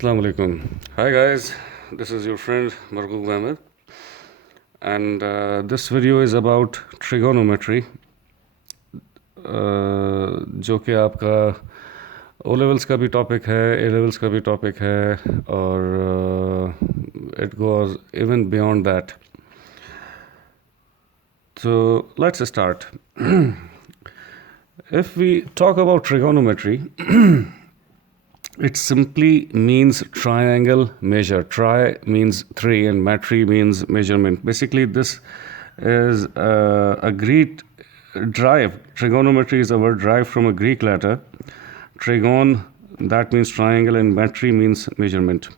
Assalamu alaikum. Hi guys, this is your friend Margoob Ahmed, and this video is about trigonometry, जो कि आपका O levels का भी topic है, A levels का भी टॉपिक है, और it goes even beyond that. So let's start. If we talk about trigonometry, it simply means triangle measure. Tri means three and metry means measurement. Basically, this is a Greek drive. Trigonometry is a word derived from a Greek letter. Trigon, that means triangle, and metry means measurement.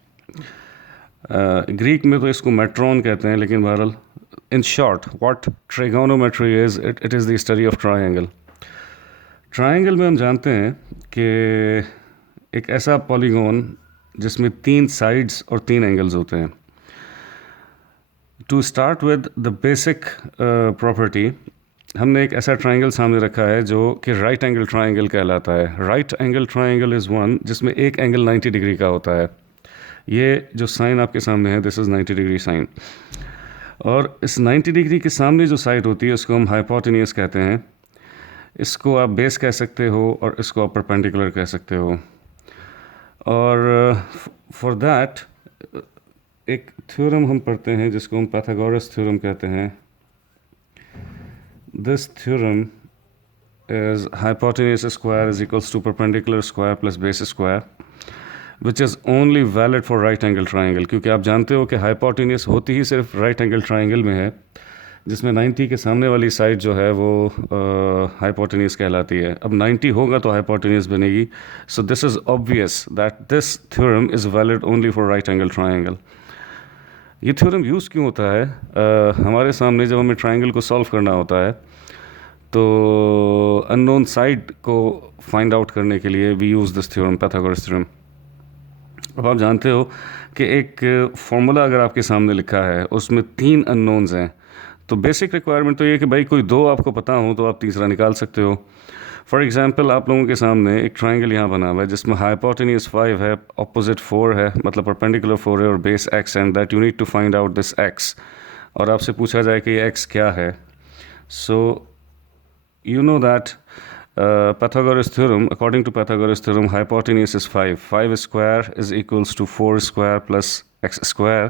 Greek में तो इसको मेट्रॉन कहते हैं, लेकिन बहरहाल in short what trigonometry is, it is the study of triangle. Triangle में हम जानते हैं कि एक ऐसा पॉलीगॉन जिसमें 3 साइड्स और 3 एंगल्स होते हैं. To start with the basic property, हमने एक ऐसा ट्रायंगल सामने रखा है जो कि राइट एंगल ट्रायंगल कहलाता है. Right angle triangle is one जिसमें एक एंगल 90 डिग्री का होता है. ये जो साइन आपके सामने है, दिस इज़ 90 डिग्री साइन, और इस 90 डिग्री के सामने जो साइड होती है उसको हम हाइपोटेन्यूस कहते हैं. इसको आप बेस कह सकते हो और इसको आप परपेंडिकुलर कह सकते हो. और फॉर दैट एक थ्योरम हम पढ़ते हैं जिसको हम पाइथागोरस थ्योरम कहते हैं. This theorem is hypotenuse square is equals to perpendicular square plus base square, which is only valid for right angle triangle. क्योंकि आप जानते हो कि हाइपोटेन्यूस होती ही सिर्फ राइट एंगल ट्राइंगल में है, जिसमें 90 के सामने वाली साइड जो है वो हाइपोटेन्यूस कहलाती है. अब 90 होगा तो हाइपोटेन्यूस बनेगी. So this is obvious that this theorem is valid only for right angle triangle. ये थ्योरम यूज़ क्यों होता है? हमारे सामने जब हमें ट्राइंगल को सॉल्व करना होता है तो अननोन साइड को फाइंड आउट करने के लिए we use this theorem, Pythagoras theorem. अब आप जानते हो कि एक फॉर्मूला अगर आपके सामने लिखा है उसमें 3 अननोन्स हैं, तो बेसिक रिक्वायरमेंट तो ये कि भाई कोई 2 आपको पता हो तो आप तीसरा निकाल सकते हो. फॉर एग्जांपल, आप लोगों के सामने एक ट्रायंगल यहाँ बना हुआ है जिसमें हाइपोटेन्यूस 5 है, ऑपोजिट 4 है, मतलब परपेंडिकुलर 4 है, और base x, and that you need to find out this x. और आपसे पूछा जाए कि ये x क्या है. सो you know that Pythagoras theorem, according to Pythagoras theorem, hypotenuse is 5. 5 square is equals to 4 square plus x square.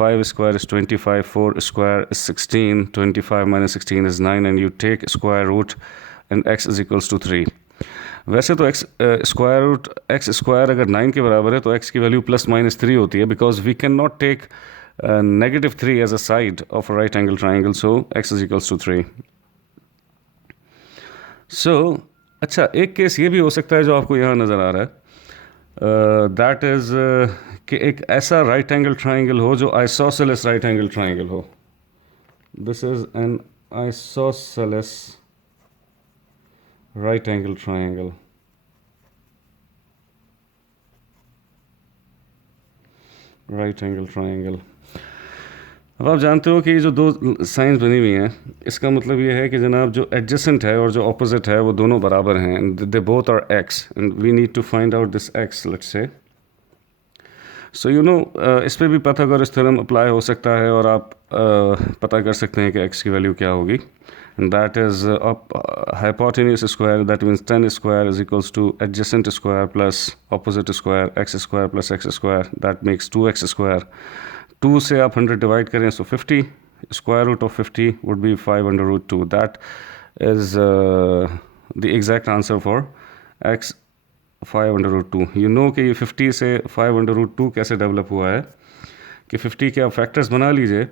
5 square is 25, 4 square is 16, 25 minus 16 is 9, and you take square root and x is equals to 3. वैसे तो x square root x square अगर 9 के बराबर है तो x की value plus minus 3 होती है, because we can not take -3 as a side of a right angle triangle, so x is equals to 3. So अच्छा, एक केस ये भी हो सकता है जो आपको यहाँ नज़र आ रहा है, दैट इज़ कि एक ऐसा राइट एंगल ट्राइंगल हो जो आइसोसेलेस राइट एंगल ट्राइंगल हो. This is an isosceles right angle triangle. Right angle triangle. अब आप जानते हो कि ये जो 2 साइंस बनी हुई हैं, इसका मतलब ये है कि जनाब जो एडजेसेंट है और जो ऑपोजिट है वो दोनों बराबर हैं. They both are x and we need to find out this x, let's say. So you know, इस पर भी पाइथागोरस थ्योरम अप्लाई हो सकता है और आप पता कर सकते हैं कि एक्स की वैल्यू क्या होगी. And that is hypotenuse square, that means 10 square is equals to adjacent square plus opposite square, x square plus x square, that makes 2x square. 2 से आप 100 डिवाइड करें so 50. Square root of 50 would be 5/√2. That is the exact answer for x 5/√2. You know कि ये 50 से 5/√2 कैसे develop हुआ है कि 50 के आप फैक्टर्स बना लीजिए.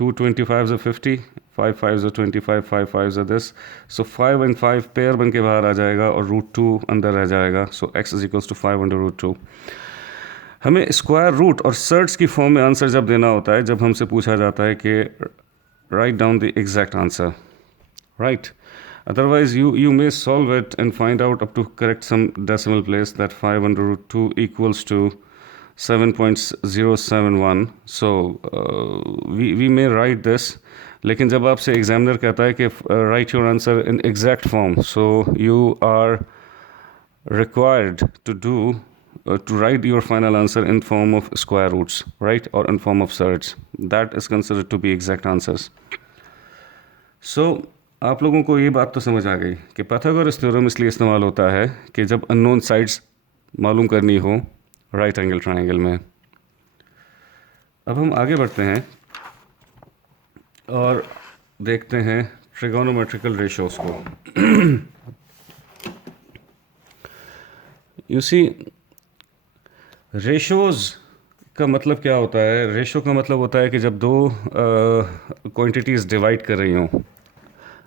2 25 से 50, 5 5 से 25, 5 5 से दिस, सो 5 and 5 पेयर बन के बाहर आ जाएगा और √2 अंदर रह जाएगा. सो x इज इक्वल्स टू 5/√2. हमें स्क्वायर रूट और सर्ट्स की फॉर्म में आंसर जब देना होता है, जब हमसे पूछा जाता है कि write down the exact answer, right. Otherwise, you may solve it and find out up to correct some decimal place that 5/√2 equals to 7.071. So we may write this. लेकिन जब आपसे एग्जामिनर कहता है कि write your answer in exact form, so you are required to do to write your final answer in form of square roots, right, or in form of surds. That is considered to be exact answers. So आप लोगों को ये बात तो समझ आ गई कि Pythagoras theorem इसलिए इस्तेमाल होता है कि जब अननोन साइड्स मालूम करनी हो राइट एंगल ट्रायंगल में. अब हम आगे बढ़ते हैं और देखते हैं ट्रिगोनोमेट्रिकल रेशियोज को. यू सी, रेशियोज का मतलब क्या होता है? रेशियो का मतलब होता है कि जब दो क्वांटिटीज़ डिवाइड कर रही हों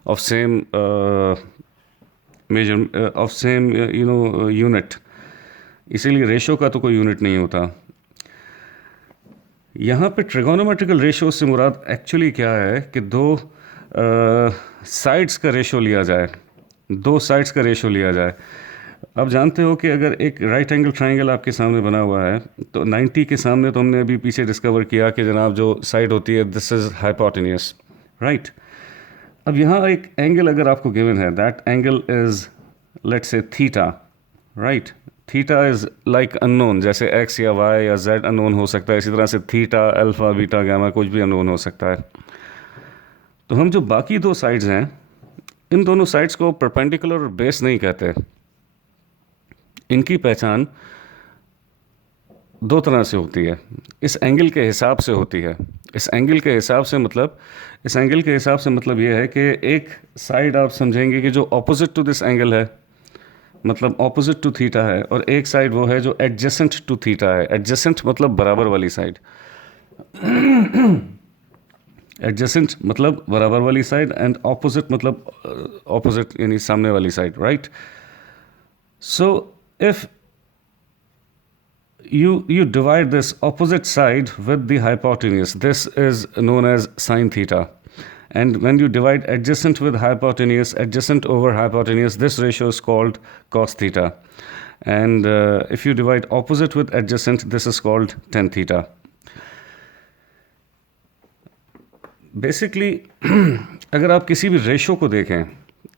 of same measure of same unit. इसीलिए रेशियो का तो कोई यूनिट नहीं होता. यहाँ पे ट्रिगोनोमेट्रिकल रेशियो से मुराद एक्चुअली क्या है कि दो साइड्स का रेशियो लिया जाए. दो साइड्स का रेशियो लिया जाए. आप जानते हो कि अगर एक राइट एंगल ट्रायंगल आपके सामने बना हुआ है तो 90 के सामने तो हमने अभी पीछे डिस्कवर किया कि जनाब जो साइड होती है दिस इज़ हाइपोटेन्यूस, राइट. अब यहाँ एक एंगल अगर आपको गिवन है, that angle is let's say theta, right. Theta is like unknown, जैसे एक्स या वाई या जेड अननोन हो सकता है, इसी तरह से थीटा, अल्फ़ा, बीटा, गामा कुछ भी अननोन हो सकता है. तो हम जो बाकी दो साइड्स हैं इन दोनों साइड्स को परपेंडिकुलर और बेस नहीं कहते. इनकी पहचान दो तरह से होती है. इस एंगल के हिसाब से होती है. इस एंगल के हिसाब से मतलब ये है कि एक साइड आप समझेंगे कि जो ऑपोजिट टू दिस एंगल है, मतलब ऑपोजिट टू थीटा है, और एक साइड वो है जो एडजेसेंट टू थीटा है. एडजेसेंट मतलब बराबर वाली साइड. एडजेसेंट मतलब बराबर वाली साइड एंड ऑपोजिट मतलब ऑपोजिट यानी सामने वाली side, right. So if you divide this opposite side with the hypotenuse, this is known as sine theta. And when you divide adjacent with hypotenuse, adjacent over hypotenuse, this ratio is called cos theta. And if you divide opposite with adjacent, this is called tan theta. Basically अगर आप किसी भी ratio को देखें,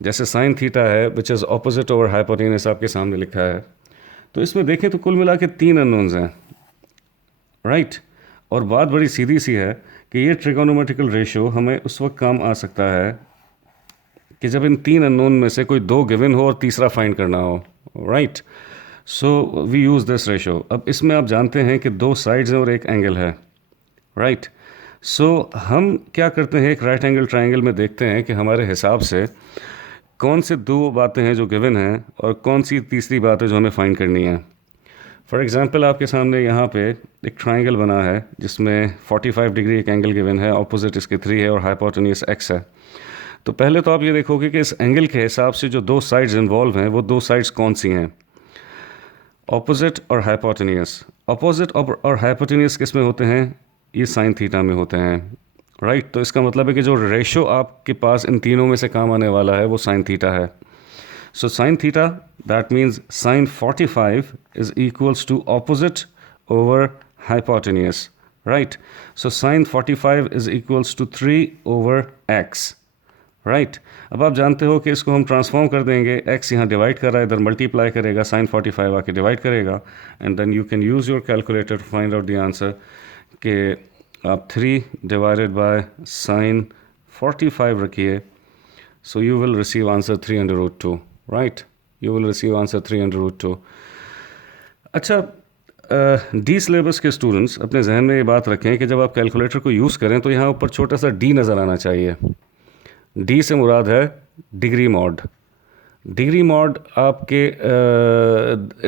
जैसे sign theta है which is opposite over hypotenuse आपके सामने लिखा है, तो इसमें देखें तो कुल मिला के 3 अननोन्स हैं, राइट. और बात बड़ी सीधी सी है कि ये ट्रिगोनोमेट्रिकल रेशियो हमें उस वक्त काम आ सकता है कि जब इन 3 अननोन में से कोई 2 गिवन हो और तीसरा फाइंड करना हो, right. So we use this ratio. अब इसमें आप जानते हैं कि 2 साइड्स हैं और एक एंगल है, राइट. सो हम क्या करते हैं, एक राइट एंगल ट्रायंगल में देखते हैं कि हमारे हिसाब से कौन से 2 बातें हैं जो गिवन हैं और कौन सी तीसरी बात है जो हमें फाइंड करनी है. फॉर एग्जांपल आपके सामने यहाँ पे एक ट्रायंगल बना है जिसमें 45 डिग्री एक एंगल गिवन है, ऑपोजिट इसके 3 है और हाइपोटेन्यूस x है. तो पहले तो आप ये देखोगे कि इस एंगल के हिसाब से जो 2 साइड्स इन्वॉल्व हैं वो 2 साइड्स कौन सी हैं, ऑपोजिट और हाइपोटेन्यूस. ऑपोजिट और हाइपोटेन्यूस किस में होते हैं? ये साइन थीटा में होते हैं, राइट. तो इसका मतलब है कि जो रेशो आपके पास इन तीनों में से काम आने वाला है वो साइन थीटा है. So sine theta that means sine 45 is equals to opposite over hypotenuse, right. So sine 45 is equals to 3 over x, right. अब आप जानते हो कि इसको हम ट्रांसफॉर्म कर देंगे, x यहाँ डिवाइड कर रहा है, इधर मल्टीप्लाई करेगा, साइन 45 आके डिवाइड करेगा, and then you can use your calculator to find out the answer कि आप 3 डिवाइडेड बाय साइन 45 रखिए. So you will receive answer 3√2, right. You will receive answer 3√2. अच्छा, डी सिलेबस के स्टूडेंट्स अपने जहन में ये बात रखें कि जब आप कैलकुलेटर को यूज़ करें तो यहाँ ऊपर छोटा सा डी नज़र आना चाहिए. डी से मुराद है डिग्री मॉड. डिग्री मॉड आपके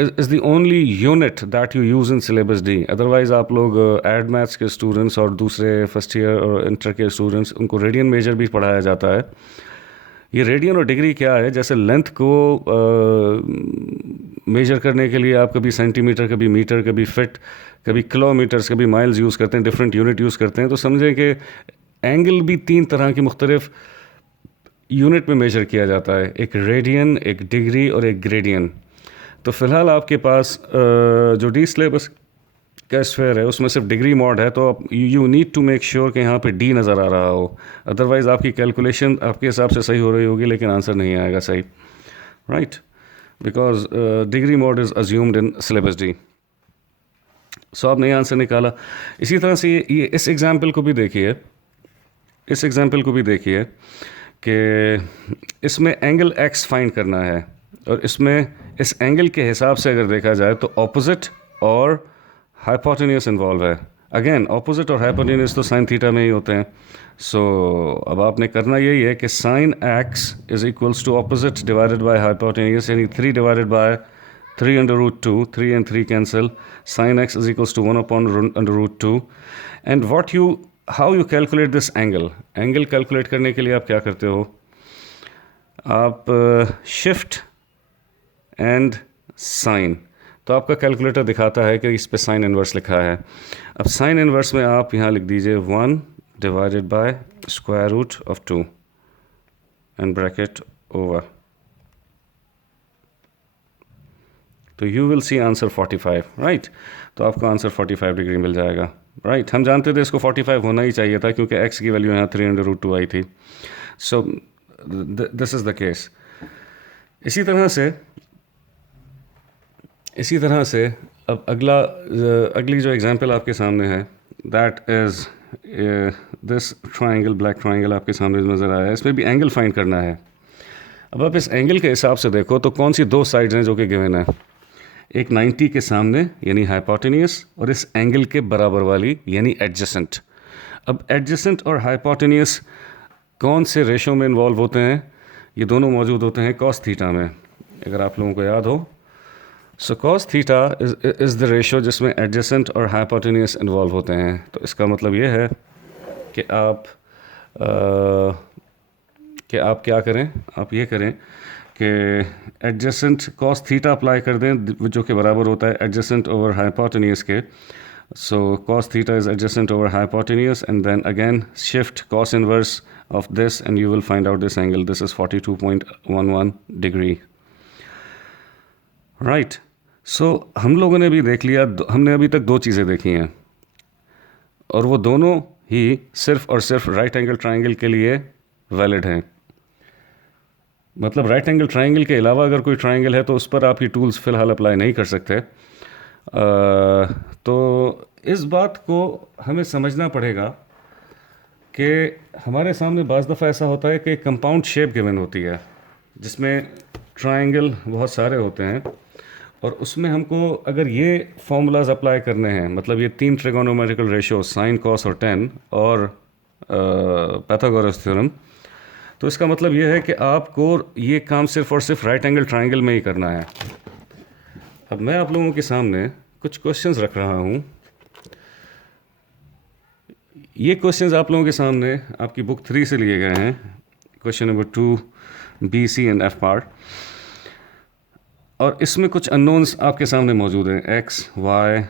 is the only unit that you use in syllabus D. Otherwise आप लोग एड मैथ्स के स्टूडेंट्स और दूसरे फर्स्ट ईयर और इंटर के स्टूडेंट्स, उनको रेडियन मेजर भी पढ़ाया जाता है. ये रेडियन और डिग्री क्या है? जैसे लेंथ को मेजर करने के लिए आप कभी सेंटीमीटर, कभी मीटर, कभी फिट, कभी किलोमीटर्स, कभी माइल्स यूज़ करते हैं, डिफरेंट यूनिट यूज़ करते हैं. तो समझें कि एंगल भी 3 तरह की मुख्तलिफ यूनिट में मेजर किया जाता है, एक रेडियन, एक डिग्री और एक ग्रेडियन. तो फ़िलहाल आपके पास जो डी सिलेबस का स्फेयर है उसमें सिर्फ डिग्री मॉड है, तो you need to make sure कि यहाँ पे डी नज़र आ रहा हो. अदरवाइज़ आपकी कैलकुलेशन आपके हिसाब से सही हो रही होगी लेकिन आंसर नहीं आएगा सही, right. Because degree mode is assumed in syllabus D. So आपने ये आंसर निकाला। इसी तरह से ये इस एग्जाम्पल को भी देखिए, इस एग्जाम्पल को भी देखिए कि इसमें एंगल एक्स फाइंड करना है, और इसमें इस एंगल के हिसाब से अगर देखा जाए तो ऑपोजिट और हाइपोटेन्यूस इन्वॉल्व है। अगेन ऑपोजिट और हाइपोटेन्यूस तो साइन थीटा में ही होते हैं। सो अब आपने करना यही है कि sine x is equals to opposite divided by hypotenuse, यानी 3 divided by 3 under root 2, 3 and 3 cancel, sin x is equals to 1 upon under root 2. And how you calculate this angle? Angle calculate करने के लिए आप क्या करते हो? आप shift and sin, तो आपका कैलकुलेटर दिखाता है कि इस पे साइन इन्वर्स लिखा है। अब साइन इन्वर्स में आप यहाँ लिख दीजिए 1 divided by square root of 2 end bracket over, तो you will see answer 45, right. तो आपको आंसर 45 डिग्री मिल जाएगा, राइट। हम जानते थे इसको 45 होना ही चाहिए था क्योंकि x की वैल्यू यहाँ 3 अंडर रूट 2 आई थी। So this is the case. इसी तरह से अब अगली जो एग्जांपल आपके सामने है, that is this triangle, black triangle आपके सामने नज़र आया है। इसमें भी एंगल फाइंड करना है। अब आप इस एंगल के हिसाब से देखो तो कौन सी दो साइड्स हैं जो कि गिवन है, एक 90 के सामने यानी हाइपोटेन्यूस, और इस एंगल के बराबर वाली यानी एडजेसेंट। अब एडजेसेंट और हाइपोटेन्यूस कौन से रेशो में इन्वॉल्व होते हैं? ये दोनों मौजूद होते हैं कॉस थीटा में, अगर आप लोगों को याद हो। सो cos theta is the ratio जिसमें एडजेसेंट और हाइपोटेन्यूस इन्वॉल्व होते हैं। तो इसका मतलब ये है कि आप क्या करें, आप ये करें कि एडजेसेंट कॉस थीटा अप्लाई कर दें जो कि बराबर होता है एडजेसेंट ओवर हाइपोटेन्यूस के। So cos theta is adjacent over hypotenuse, and then again shift cos inverse of this and you will find out this angle. This is 42.11 degree, right. So हम लोगों ने भी देख लिया, हमने अभी तक दो चीज़ें देखी हैं, और वो दोनों ही सिर्फ और सिर्फ राइट एंगल ट्रायंगल के लिए वैलिड हैं। मतलब राइट एंगल ट्रायंगल के अलावा अगर कोई ट्रायंगल है तो उस पर आप ये टूल्स फ़िलहाल अप्लाई नहीं कर सकते। तो इस बात को हमें समझना पड़ेगा कि हमारे सामने बाज़ दफ़ा ऐसा होता है कि कंपाउंड शेप गिवन होती है जिसमें ट्रायंगल बहुत सारे होते हैं, और उसमें हमको अगर ये फार्मूलाज अप्लाई करने हैं, मतलब ये 3 ट्रिगोनोमेट्रिकल रेशो साइन, कॉस और टेन और पाइथागोरस थ्योरम, तो इसका मतलब ये है कि आपको ये काम सिर्फ और सिर्फ राइट एंगल ट्रायंगल में ही करना है। अब मैं आप लोगों के सामने कुछ क्वेश्चंस रख रहा हूँ। ये क्वेश्चंस आप लोगों के सामने आपकी बुक 3 से लिए गए हैं, question number 2, B, C and F part, और इसमें कुछ अननोन्स आपके सामने मौजूद हैं, x, y,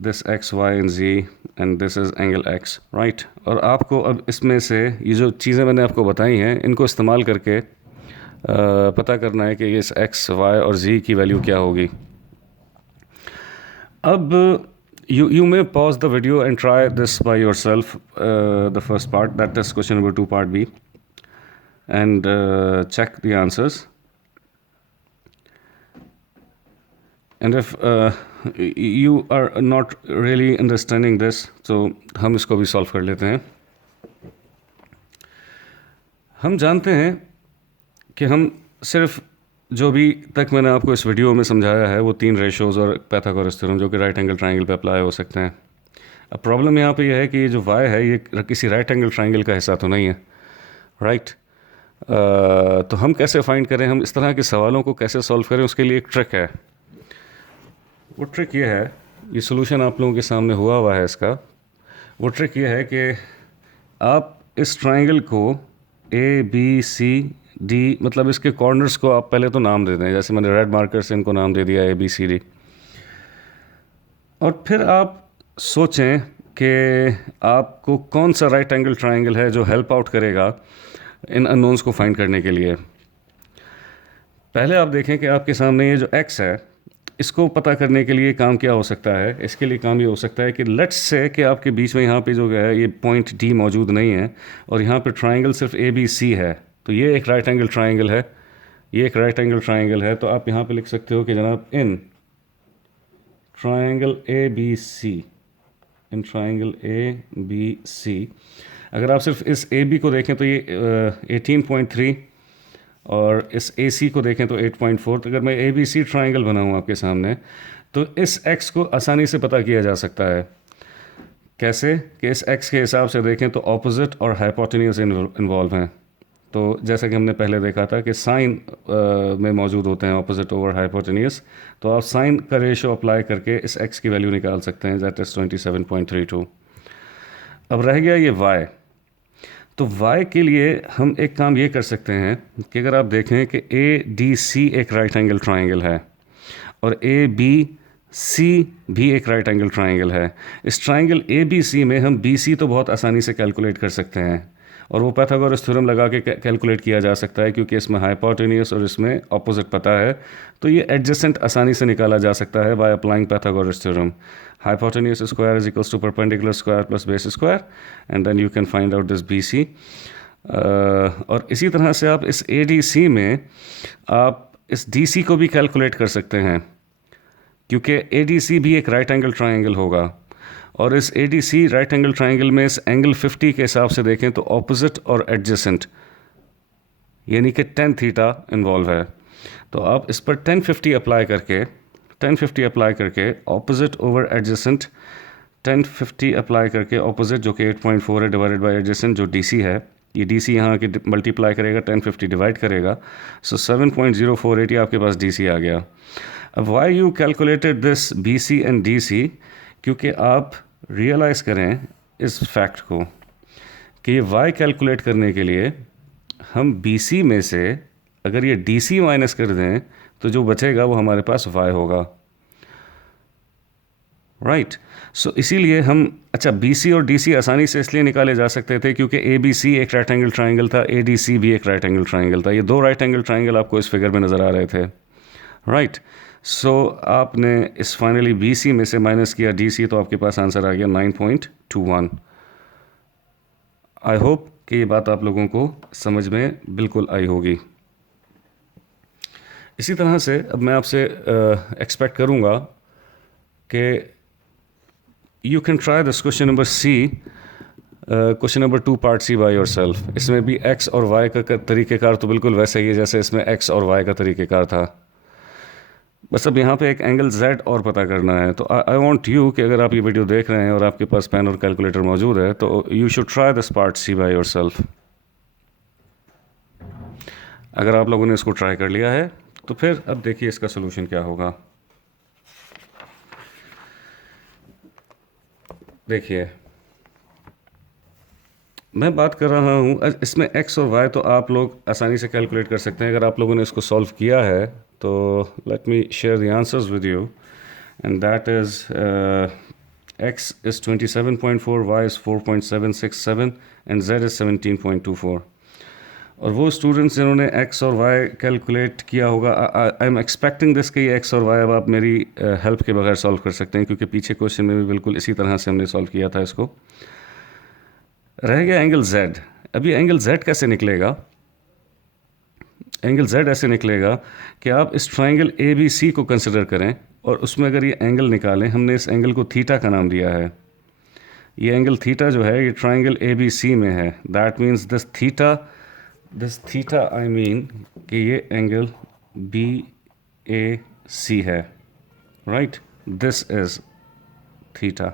this x, y and z and this is angle x, right. और आपको अब इसमें से ये जो चीज़ें मैंने आपको बताई हैं इनको इस्तेमाल करके पता करना है कि इस x, y और z की वैल्यू क्या होगी। अब you may pause the video and try this by yourself, the first part, that is question number 2 part B, and check the answers. And if you are not really understanding this, तो हम इसको भी solve कर लेते हैं। हम जानते हैं कि हम सिर्फ जो भी तक मैंने आपको इस वीडियो में समझाया है वो 3 रेशोज़ और पाइथागोरस थ्योरम जो कि राइट एंगल ट्रायंगल पे अप्लाई हो सकते हैं। अब प्रॉब्लम यहाँ पे यह है कि ये जो y है ये किसी राइट एंगल ट्रायंगल का हिस्सा तो नहीं है, राइट। तो हम कैसे फाइंड करें, हम इस तरह के सवालों को कैसे सॉल्व करें, उसके लिए एक ट्रिक है। वो ट्रिक ये है, ये सोल्यूशन आप लोगों के सामने हुआ है इसका। वो ट्रिक ये है कि आप इस ट्रायंगल को ABCD, मतलब इसके कॉर्नर्स को आप पहले तो नाम दे दें, जैसे मैंने रेड मार्कर से इनको नाम दे दिया ABCD, और फिर आप सोचें कि आपको कौन सा राइट एंगल ट्रायंगल है जो हेल्प आउट करेगा इन अननोन्स को फाइंड करने के लिए। पहले आप देखें कि आपके सामने ये जो x है इसको पता करने के लिए काम क्या हो सकता है। इसके लिए काम ये हो सकता है कि लेट्स से कि आपके बीच में यहाँ पे जो है ये पॉइंट D मौजूद नहीं है और यहाँ पे ट्रायंगल सिर्फ ABC है, तो ये एक राइट एंगल ट्रायंगल है, ये एक राइट एंगल ट्रायंगल है। तो आप यहाँ पे लिख सकते हो कि जनाब in triangle A B C, in triangle A B C, अगर आप सिर्फ इस ए बी को देखें तो ये 18.3 और इस ए सी को देखें तो 8.4। तो अगर मैं ए बी सी ट्राइंगल बनाऊँ आपके सामने तो इस एक्स को आसानी से पता किया जा सकता है। कैसे कि इस एक्स के हिसाब से देखें तो ऑपोजिट और हाइपोटेन्यूस इन्वॉल्व हैं। तो जैसा कि हमने पहले देखा था कि साइन में मौजूद होते हैं ऑपोजिट ओवर हाइपोटेन्यूस, तो आप साइन का रेशो अप्लाई करके इस एक्स की वैल्यू निकाल सकते हैं, दैट इज़ 27.32। अब रह गया ये वाई। तो y के लिए हम एक काम ये कर सकते हैं कि अगर आप देखें कि ए डी सी एक राइट एंगल ट्राइंगल है और ए बी सी भी एक राइट एंगल ट्राइंगल है, इस ट्राइंगल ए बी सी में हम बी सी तो बहुत आसानी से कैलकुलेट कर सकते हैं और वो पाइथागोरस थ्योरम लगा के कैलकुलेट किया जा सकता है, क्योंकि इसमें हाइपोटेन्यूस और इसमें ऑपोजिट पता है। तो ये एडजेसेंट आसानी से निकाला जा सकता है by applying Pythagoras theorem. Hypotenuse square is equals to perpendicular square plus base square and then you can find out this B C. और इसी तरह से आप इस ए डी सी में आप इस डी सी को भी कैलकुलेट कर सकते हैं, क्योंकि ए डी सी भी एक राइट एंगल ट्राइंगल होगा और इस A D C right angle triangle में इस एंगल 50 के हिसाब से देखें तो ऑपोजिट और एडजेसेंट यानी कि tan थीटा इन्वॉल्व है। तो आप इस पर tan 50 अप्लाई करके opposite over adjacent, tan 50 apply करके ऑपोजिट जो कि 8.4 है डिवाइडेड बाय एडजेसेंट जो DC है, ये DC यहाँ के मल्टीप्लाई करेगा, tan 50 डिवाइड करेगा, सो 7.048 आपके पास DC आ गया। अब why you calculated this BC and DC, क्योंकि आप रियलाइज़ करें इस फैक्ट को कि ये y कैलकुलेट करने के लिए हम BC में से अगर ये DC माइनस कर दें तो जो बचेगा वो हमारे पास y होगा, राइट। सो इसीलिए हम BC और DC आसानी से इसलिए निकाले जा सकते थे क्योंकि ABC एक राइट एंगल ट्राइंगल था, ADC भी एक राइट एंगल ट्राइंगल था। ये दो राइट एंगल ट्राइंगल आपको इस फिगर में नज़र आ रहे थे, राइट। सो आपने इस फाइनली BC में से माइनस किया DC, तो आपके पास आंसर आ गया 9.21। आई होप कि ये बात आप लोगों को समझ में बिल्कुल आई होगी। इसी तरह से अब मैं आपसे एक्सपेक्ट करूँगा कि you can try this question number C, question number 2 part C by yourself. इसमें भी x और y का तरीक़ेकार तो बिल्कुल वैसे ही है जैसे इसमें x और y का तरीक़ेकार था, बस अब यहाँ पे एक एंगल Z और पता करना है। तो आई वांट यू कि अगर आप ये वीडियो देख रहे हैं और आपके पास पेन और कैलकुलेटर मौजूद है तो you should try this part C by yourself. अगर आप लोगों ने इसको ट्राई कर लिया है तो फिर अब देखिए इसका सोल्यूशन क्या होगा। देखिए मैं बात कर रहा हूँ इसमें x और y तो आप लोग आसानी से कैलकुलेट कर सकते हैं अगर आप लोगों ने इसको सॉल्व किया है। तो let me share the answers with you and that is x is 27.4, y is 4.767 and z is 17.24। और वो स्टूडेंट्स जिन्होंने x और y कैलकुलेट किया होगा, आई एम एक्सपेक्टिंग दिस कि x और y अब आप मेरी हेल्प के बगैर सॉल्व कर सकते हैं, क्योंकि पीछे क्वेश्चन में भी बिल्कुल इसी तरह से हमने सॉल्व किया था इसको। रह गया एंगल Z। अब ये एंगल Z कैसे निकलेगा? एंगल Z ऐसे निकलेगा कि आप इस ट्राइंगल ABC को कंसिडर करें और उसमें अगर ये एंगल निकालें, हमने इस एंगल को थीटा का नाम दिया है। ये एंगल थीटा जो है ये ट्राइंगल ABC में है, that means this theta I mean कि ये एंगल BAC है, right. This is theta.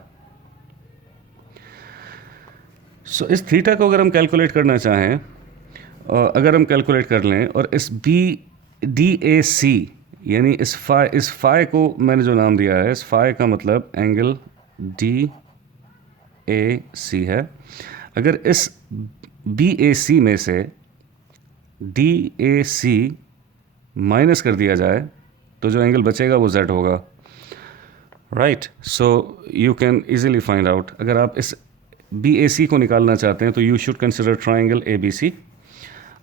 So इस थीटा को अगर हम कैलकुलेट करना चाहें, अगर हम कैलकुलेट कर लें और इस DAC यानी इस फाई को मैंने जो नाम दिया है, इस फाई का मतलब एंगल DAC है। अगर इस BAC में से DAC माइनस कर दिया जाए तो जो एंगल बचेगा वो Z होगा, right. So you can easily find out. अगर आप इस BAC को निकालना चाहते हैं तो you should consider triangle ABC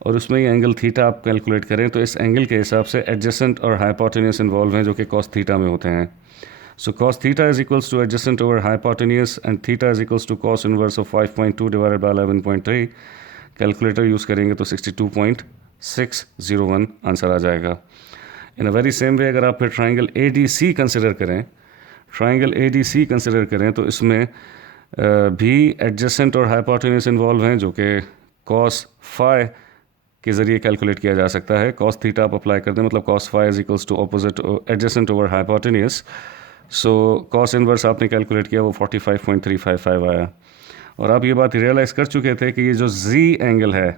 और उसमें ये एंगल थीटा आप कैलकुलेट करें तो इस एंगल के हिसाब से एडजेसेंट और हाइपोटेन्यूस इन्वॉल्व हैं जो कि cos थीटा में होते हैं। So cos theta is equals to adjacent over hypotenuse and theta is equals to cos inverse of 5.2 divided by 11.3। Calculator use करेंगे तो 62.601 आंसर आ जाएगा। इन अ वेरी सेम वे अगर आप फिर ट्राइंगल ADC कंसिडर करें, ट्राइंगल ADC कंसिडर करें तो इसमें भी एडजेसेंट और हाइपोटेन्यूस इन्वॉल्व हैं, जो कि कॉस फाई के ज़रिए कैलकुलेट किया जा सकता है। कॉस थीटा आप अप्लाई कर दें, मतलब cos phi is equals to opposite adjacent over hypotenuse. So cos inverse आपने कैलकुलेट किया, वो 45.355 आया। और आप ये बात रियलाइज़ कर चुके थे कि ये जो Z एंगल है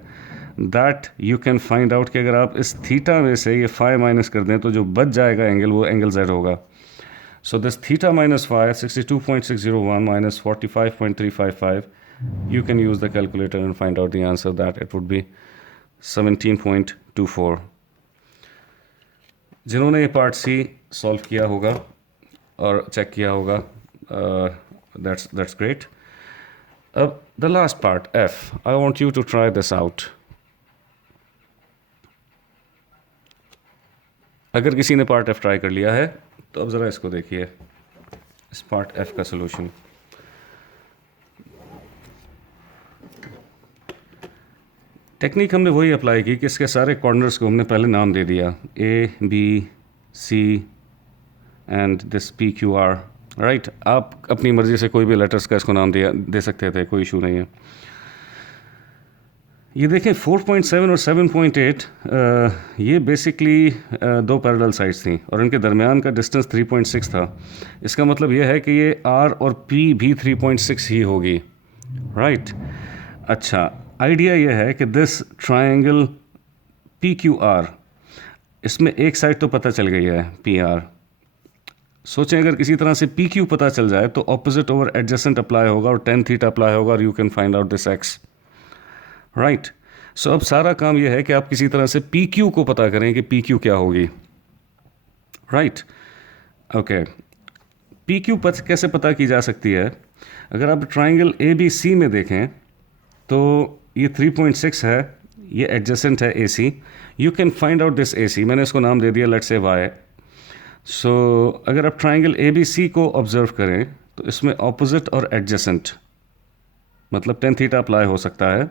that you can find out कि अगर आप इस थीटा में से ये फाई माइनस कर दें तो जो बच जाएगा एंगल वो एंगल Z होगा। So this theta minus phi, 62.601 minus 45.355, you can use the calculator and find out the answer that it would be 17.24. जिन्होंने ये पार्ट C सॉल्व किया होगा और चेक किया होगा, that's great. अब the last part, F. I want you to try this out. अगर किसी ने पार्ट F ट्राई कर लिया है तो अब ज़रा इसको देखिए, इस पार्ट F का सोल्यूशन। टेक्निक हमने वही अप्लाई की कि इसके सारे कॉर्नर्स को हमने पहले नाम दे दिया, A, B, C and this PQR, right. आप अपनी मर्ज़ी से कोई भी लेटर्स का इसको नाम दे सकते थे, कोई इशू नहीं है। ये देखें 4.7 और 7.8 ये बेसिकली दो पैरेलल साइड्स थी और इनके दरमियान का डिस्टेंस 3.6 था। इसका मतलब ये है कि ये R और P भी 3.6 ही होगी, राइट। अच्छा, आइडिया ये है कि दिस ट्रायंगल PQR, इसमें एक साइड तो पता चल गई है PR। सोचें अगर किसी तरह से PQ पता चल जाए तो ऑपोजिट ओवर एडजेसेंट अप्लाई होगा और tan थीटा अप्लाई होगा और you can find out this X, right. So अब सारा काम यह है कि आप किसी तरह से PQ को पता करें कि PQ क्या होगी, राइट। ओके, PQ कैसे पता की जा सकती है? अगर आप ट्राइंगल ABC में देखें तो ये 3.6 है, ये एडजेसेंट है AC। You can find out this AC, मैंने इसको नाम दे दिया लेट्स से Y। सो अगर आप ट्राइंगल ABC को ऑब्जर्व करें तो इसमें ऑपोजिट और एडजेसेंट मतलब tan थीटा अप्लाई हो सकता है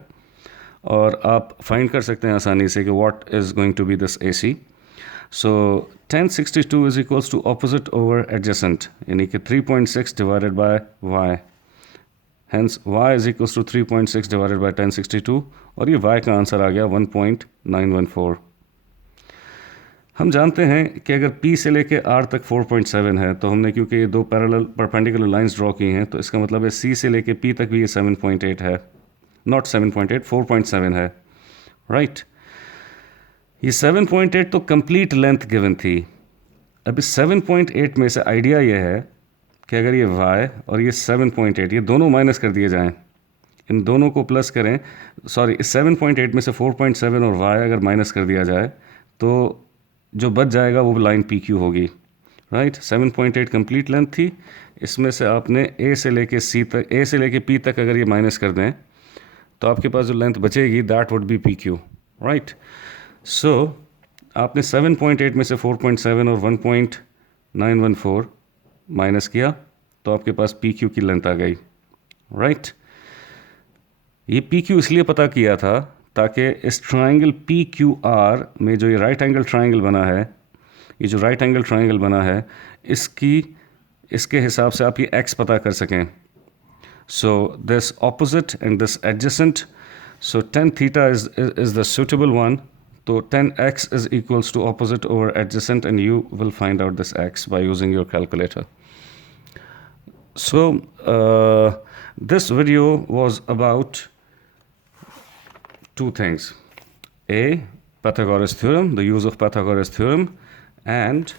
और आप फाइंड कर सकते हैं आसानी से कि what is going to be this AC। So tan 62 is equals to opposite over adjacent, यानी कि 3.6 divided by y, hence y is equals to 3.6 divided by tan 62 और ये y का आंसर आ गया 1.914। हम जानते हैं कि अगर P से लेके R तक 4.7 है तो हमने, क्योंकि ये दो पैरेलल परपेंडिकुलर लाइंस ड्रॉ की हैं, तो इसका मतलब है C से लेके P तक भी ये 7.8 है, नॉट 7.8, 4.7 है, राइट। ये 7.8 तो कंप्लीट लेंथ गिवन थी। अब इस 7.8 में से आइडिया ये है कि अगर ये y और ये 7.8 ये दोनों माइनस कर दिए जाएं, इन दोनों को प्लस करें, सॉरी इस 7.8 में से 4.7 और y अगर माइनस कर दिया जाए तो जो बच जाएगा वो लाइन PQ होगी, राइट। 7.8 कंप्लीट लेंथ थी, इसमें से आपने A से लेके C तक, A से लेके P तक अगर ये माइनस कर दें तो आपके पास जो लेंथ बचेगी that would be PQ, right. So आपने 7.8 में से 4.7 और 1.914 माइनस किया तो आपके पास PQ की लेंथ आ गई, राइट। ये PQ इसलिए पता किया था ताकि इस ट्राइंगल PQR में जो ये राइट एंगल ट्राइंगल बना है, ये जो राइट एंगल ट्राइंगल बना है, इसके हिसाब से आप ये X पता कर सकें। So this opposite and this adjacent, so tan theta is the suitable one. So tan x is equals to opposite over adjacent, and you will find out this x by using your calculator. So this video was about two things: A, Pythagoras theorem, the use of Pythagoras theorem, and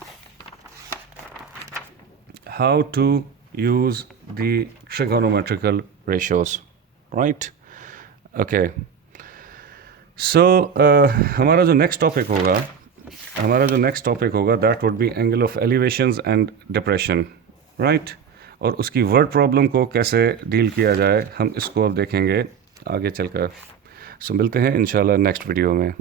how to use the trigonometrical ratios, right? Okay. So हमारा जो next topic होगा that would be angle of elevations and depression, right? और उसकी word problem को कैसे deal किया जाए हम इसको अब देखेंगे आगे चलकर। सो मिलते हैं इंशाल्लाह नेक्स्ट वीडियो में।